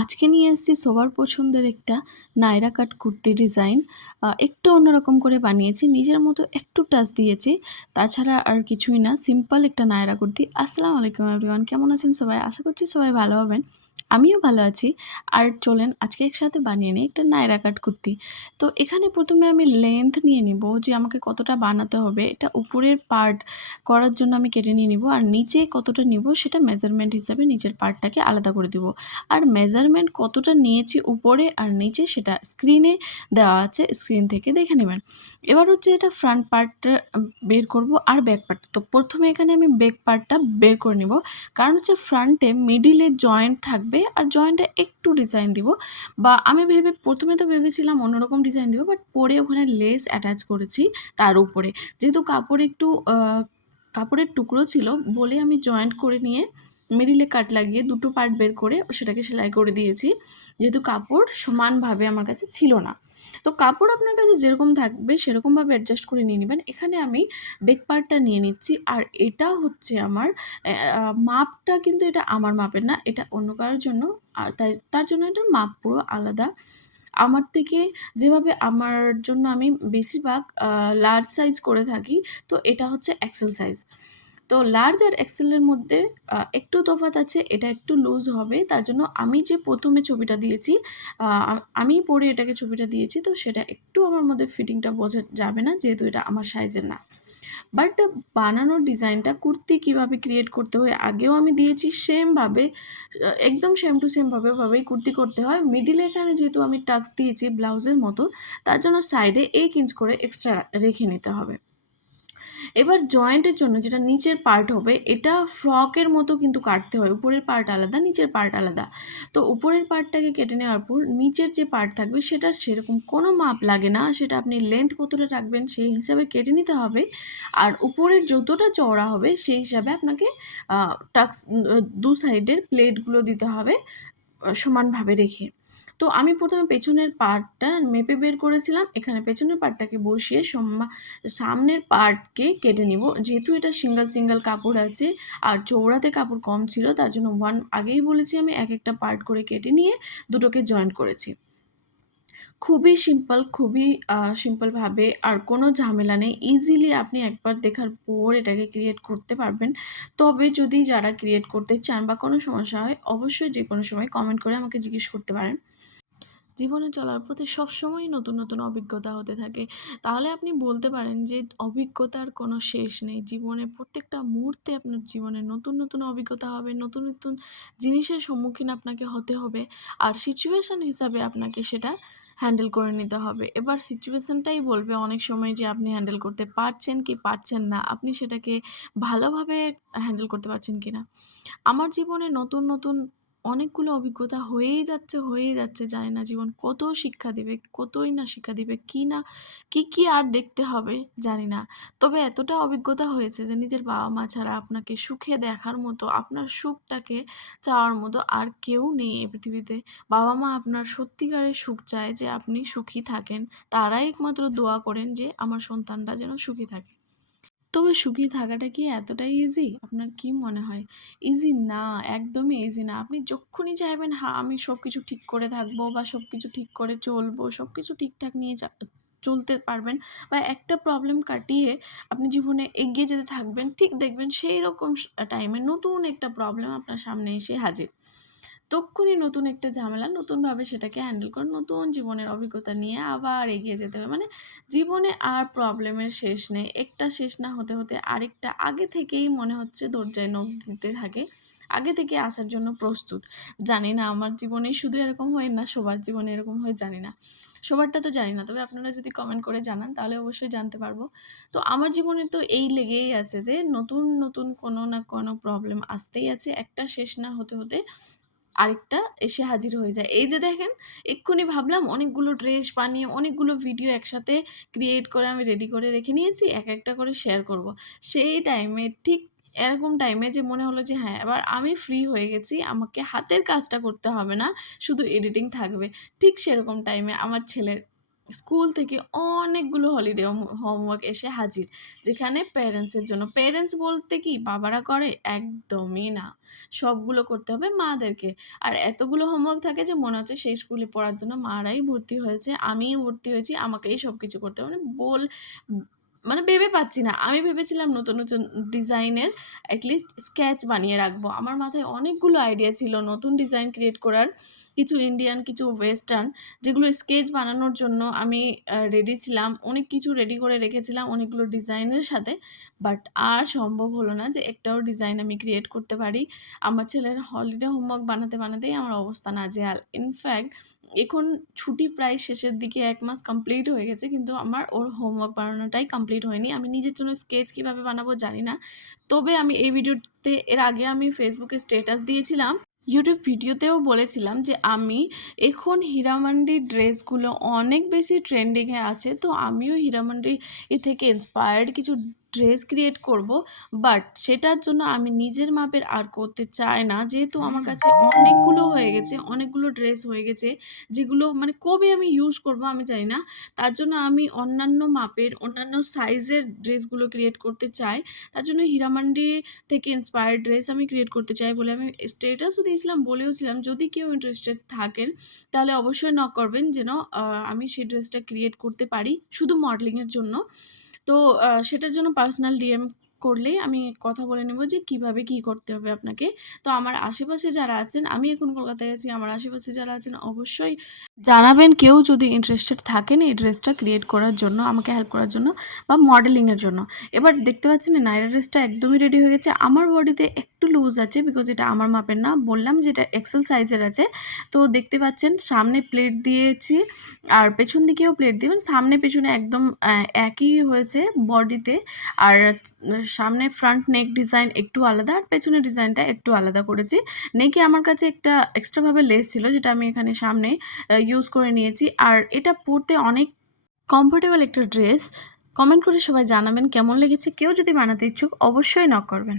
আজকে নিয়ে এসেছি সবার পছন্দের একটা নায়রা কাট কুর্তি ডিজাইন। একটু অন্যরকম করে বানিয়েছি। নিজের মতো একটু টাচ দিয়েছি। তাছাড়া আর কিছুই না। সিম্পল একটা নায়রা কুর্তি। আসসালামু আলাইকুম এভরিওয়ান। কেমন আছেন সবাই? আশা করছি সবাই ভালো হবেন। আমিও ভালো আছি। আর চলেন আজকে একসাথে বানিয়ে নিই একটা নায়রা কাট কুর্তি। তো এখানে ১ম এ আমি লেন্থ নিয়ে নিব যে আমাকে কতটা বানাতে হবে। এটা উপরের পার্ট করার জন্য আমি কেটে নিয়ে নিব। আর নিচে কতটা নিব সেটা মেজারমেন্ট হিসাবে নিচের পার্টটাকে আলাদা করে দিব। আর মেজারমেন্ট কতটা নিয়েছি উপরে আর নিচে সেটা স্ক্রিনে দেওয়া আছে, স্ক্রিন থেকে দেখে নেবেন। এবার হচ্ছে এটা ফ্রন্ট পার্টটা বের করব আর ব্যাক পার্ট। তো ১ম এ এখানে আমি ব্যাক পার্টটা বের করে নিব। কারণ হচ্ছে ফ্রন্টে মিডিলে জয়েন্ট থাকবে আর জয়েন্টে একটু ডিজাইন দিব। বা আমি ১ম এ তো ভেবেছিলাম অন্যরকম ডিজাইন দিব, বাট পরে ওখানে লেস অ্যাটাচ করেছি তার উপরে। যেহেতু কাপড় একটু কাপড়ের টুকরো ছিল বলে আমি জয়েন্ট করে নিয়ে মিডিলে কাট লাগিয়ে দুটো পার্ট বের করে সেটাকে সেলাই করে দিয়েছি। যেহেতু কাপড় সমানভাবে আমার কাছে ছিল না। তো কাপড় আপনার কাছে যেরকম থাকবে সেরকমভাবে অ্যাডজাস্ট করে নিয়ে নেবেন। এখানে আমি ব্যাক পার্টটা নিয়ে নিচ্ছি। আর এটা হচ্ছে আমার মাপটা কিন্তু এটা আমার মাপের না। এটা অন্য কারোর জন্য। তার জন্য এটার মাপ পুরো আলাদা। আমার থেকে যেভাবে আমার জন্য আমি বেশিরভাগ লার্জ সাইজ করে থাকি। তো এটা হচ্ছে এক্সেল সাইজ। তো লার্জ আর এক্সেলের মধ্যে একটু তফাৎ আছে। এটা একটু লুজ হবে। তার জন্য আমি যে ১ম এ ছবিটা দিয়েছি, আ আমি পরে এটাকে ছবিটা দিয়েছি। তো সেটা একটু আমার মধ্যে ফিটিংটা বোঝা যাবে না, যেহেতু এটা আমার সাইজের না। বাট বানানোর ডিজাইনটা কুর্তি কীভাবে ক্রিয়েট করতে হয় আগেও আমি দিয়েছি সেমভাবে, একদম সেম টু সেম ভাবেই কুর্তি করতে হয়। মিডিলে এখানে যেহেতু আমি টাক্স দিয়েছি ব্লাউজের মতো, তার জন্য সাইডে ১ ইঞ্চ করে এক্সট্রা রেখে নিতে হবে। এবার জয়েন্টের জন্য যেটা নিচের পার্ট হবে, এটা ফ্রকের মতো কিন্তু কাটতে হয়। উপরের পার্ট আলাদা, নিচের পার্ট আলাদা। তো উপরের পার্টটাকে কেটে নেওয়ার পর নিচের যে পার্ট থাকবে সেটার সেরকম কোনো মাপ লাগে না। সেটা আপনি লেন্থ কতটা রাখবেন সেই হিসাবে কেটে নিতে হবে। আর উপরের যতটা চওড়া হবে সেই হিসাবে আপনাকে টাক্স ২ সাইডের প্লেটগুলো দিতে হবে সমানভাবে রেখে। তো আমি ১ম এ পেছনের পার্টটা মেপে বের করেছিলাম। এখানে পেছনের পার্টটাকে বসিয়ে সামনের পার্টকে কেটে নিব। যেহেতু এটা সিঙ্গেল কাপড় আছে আর চওড়াতে কাপড় কম ছিল, তার জন্য আগেই বলেছি আমি একেকটা পার্ট করে কেটে নিয়ে দুটোকে জয়েন্ট করেছি। খুবই সিম্পল, খুবই সিম্পলভাবে আর কোনো ঝামেলা নেই। ইজিলি আপনি একবার দেখার পর এটাকে ক্রিয়েট করতে পারবেন। তবে যদি যারা ক্রিয়েট করতে চান বা কোনো সমস্যা হয়, অবশ্যই যেকোনো সময় কমেন্ট করে আমাকে জিজ্ঞেস করতে পারেন। জীবনে চলার পথে সবসময়ই নতুন অভিজ্ঞতা হতে থাকে। তাহলে আপনি বলতে পারেন যে অভিজ্ঞতার কোনো শেষ নেই। জীবনের প্রত্যেকটা মুহূর্তে আপনার জীবনে নতুন অভিজ্ঞতা হবে, নতুন জিনিসের সম্মুখীন আপনাকে হতে হবে। আর সিচুয়েশন হিসাবে আপনাকে সেটা হ্যান্ডেল করে নিতে হবে। এবার সিচুয়েশনটাই বলবে অনেক সময় যে আপনি হ্যান্ডেল করতে পারছেন কি পারছেন না। আপনি সেটাকে ভালোভাবে হ্যান্ডেল করতে পারছেন কিনা। আমার জীবনে নতুন অনেকগুলো অভিজ্ঞতা হয়েই যাচ্ছে। জানি না জীবন কত শিক্ষা দিবে, কতই না শিক্ষা দিবে, কি আর দেখতে হবে জানি না। তবে এতটা অভিজ্ঞতা হয়েছে যে নিজের বাবা-মা ছাড়া আপনাকে সুখে দেখার মতো, আপনার সুখটাকে চাওয়ার মতো আর কেউ নেই এই পৃথিবীতে। বাবা-মা আপনার সত্যিকারের সুখ চায় যে আপনি সুখী থাকেন। তারাই একমাত্র দোয়া করেন যে আমার সন্তানরা যেন সুখী থাকে। তবে সুখী থাকাটা কি এতটাই ইজি? আপনার কি মনে হয়? ইজি না, একদমই ইজি না। আপনি যক্ষুনি চাইবেন আমি সবকিছু ঠিক করে থাকবো বা সবকিছু ঠিক করে চলবো, সবকিছু ঠিকঠাক নিয়ে চলতে পারবেন বা একটা প্রবলেম কাটিয়ে আপনি জীবনে এগিয়ে যেতে থাকবেন, ঠিক দেখবেন সেইরকম টাইমে নতুন একটা প্রবলেম আপনার সামনে এসে হাজির। তক্ষুনি নতুন একটা ঝামেলা, নতুনভাবে সেটাকে হ্যান্ডেল করে নতুন জীবনের অভিজ্ঞতা নিয়ে আবার এগিয়ে যেতে হবে। মানে জীবনে আর প্রবলেমের শেষ নেই। একটা শেষ না হতে আরেকটা আগে থেকেই মনে হচ্ছে দরজায় নখ দিতে থাকে। আগে থেকে আসার জন্য প্রস্তুত। জানি না আমার জীবনেই শুধু এরকম হয় না সবার জীবনে এরকম হয় জানি না। সবারটা তো জানি না। তবে আপনারা যদি কমেন্ট করে জানান তাহলে অবশ্যই জানতে পারবো। তো আমার জীবনে তো এই লেগেই আছে যে নতুন কোনো না কোনো প্রবলেম আসতেই আছে। একটা শেষ না হতে আরেকটা এসে হাজির হয়ে যায়। এই যে দেখেন, এক্ষুনি ভাবলাম অনেকগুলো ড্রেস বানিয়ে অনেকগুলো ভিডিও একসাথে ক্রিয়েট করে আমি রেডি করে রেখে নিয়েছি। একটা করে শেয়ার করব। সেই টাইমে ঠিক এরকম টাইমে যে মনে হলো যে হ্যাঁ, এবার আমি ফ্রি হয়ে গেছি। আমাকে হাতের কাজটা করতে হবে না। শুধু এডিটিং থাকবে। ঠিক সেরকম টাইমে আমার ছেলের স্কুল থেকে অনেকগুলো হলিডে হোমওয়ার্ক এসে হাজির, যেখানে প্যারেন্টসের জন্য। প্যারেন্টস বলতে কি বাবারা করে? একদমই না। সবগুলো করতে হবে মাদেরকে। আর এতগুলো হোমওয়ার্ক থাকে যে মনে হচ্ছে সেই স্কুলে পড়ার জন্য মারাই ভর্তি হয়েছে, আমিই ভর্তি হয়েছি, আমাকেই সবকিছু করতে হবে। মানে ভেবে পাচ্ছি না। আমি ভেবেছিলাম নতুন, নতুন ডিজাইনের এটলিস্ট স্কেচ বানিয়ে রাখবো। আমার মাথায় অনেকগুলো আইডিয়া ছিল নতুন ডিজাইন ক্রিয়েট করার। কিছু ইন্ডিয়ান, কিছু ওয়েস্টার্ন, যেগুলো স্কেচ বানানোর জন্য আমি রেডি ছিলাম। অনেক কিছু রেডি করে রেখেছিলাম অনেকগুলো ডিজাইনের সাথে। বাট আর সম্ভব হলো না যে একটাও ডিজাইন আমি ক্রিয়েট করতে পারি। আমার ছেলের হলিডে হোমওয়ার্ক বানাতে, বানাতেই আমার অবস্থা নাজেহাল। ইনফ্যাক্ট এখন ছুটি প্রায় শেষের দিকে, ১ মাস কমপ্লিট হয়ে গেছে, কিন্তু আমার ওর হোমওয়ার্ক বানানোটাই কমপ্লিট হয়নি। আমি নিজের জন্য স্কেচ কীভাবে বানাবো জানি না। তবে আমি এই ভিডিওতে, এর আগে আমি ফেসবুকে স্ট্যাটাস দিয়েছিলাম, ইউটিউব ভিডিওতেও বলেছিলাম যে আমি এখন হীরামান্ডির ড্রেসগুলো অনেক বেশি ট্রেন্ডিংয়ে আছে, তো আমিও হীরামান্ডি থেকে ইন্সপায়ার্ড কিছু ড্রেস ক্রিয়েট করব। বাট সেটার জন্য আমি নিজের মাপের আর করতে চাই না, যেহেতু আমার কাছে অনেকগুলো হয়ে গেছে, অনেকগুলো ড্রেস হয়ে গেছে, যেগুলো মানে কবে আমি ইউজ করব আমি জানি না। তার জন্য আমি অন্যান্য মাপের, অন্যান্য সাইজের ড্রেসগুলো ক্রিয়েট করতে চাই। তার জন্য হীরামান্ডি থেকে ইন্সপায়ার্ড ড্রেস আমি ক্রিয়েট করতে চাই বলে আমি স্ট্যাটাসও দিয়েছিলাম, বলেওছিলাম যদি কেউ ইন্টারেস্টেড থাকেন তাহলে অবশ্যই নক করবেন, যেন আমি সেই ড্রেসটা ক্রিয়েট করতে পারি শুধু মডেলিংয়ের জন্য। তো সেটার জন্য পার্সোনাল ডিএম করলেই আমি কথা বলে নেব যে কিভাবে কি করতে হবে আপনাকে। তো আমার আশেপাশে যারা আছেন, আমি এখন কলকাতায় আছি, আমার আশেপাশে যারা আছেন অবশ্যই জানাবেন কেউ যদি ইন্টারেস্টেড থাকেন এই ড্রেসটা ক্রিয়েট করার জন্য, আমাকে হেল্প করার জন্য বা মডেলিংয়ের জন্য। এবার দেখতে পাচ্ছেন নায়রা ড্রেসটা একদমই রেডি হয়ে গেছে। আমার বডিতে একটু লুজ আছে বিকজ এটা আমার মাপের না, বললাম যে এটা এক্সেল সাইজের আছে। তো দেখতে পাচ্ছেন সামনে প্লেট দিয়েছি আর পেছন দিকেও প্লেট দিবেন, সামনে পেছনে একদম একই হয়েছে বডিতে। আর সামনে ফ্রন্ট নেক ডিজাইন একটু আলাদা, আর পেছনের ডিজাইনটা একটু আলাদা করেছি। নেকে আমার কাছে একটা এক্সট্রাভাবে লেস ছিল, যেটা আমি এখানে সামনে ইউজ করে নিয়েছি। আর এটা পরতে অনেক কমফোর্টেবল একটা ড্রেস। কমেন্ট করে সবাই জানাবেন কেমন লেগেছে। কেউ যদি বানাতে ইচ্ছুক অবশ্যই নক করবেন।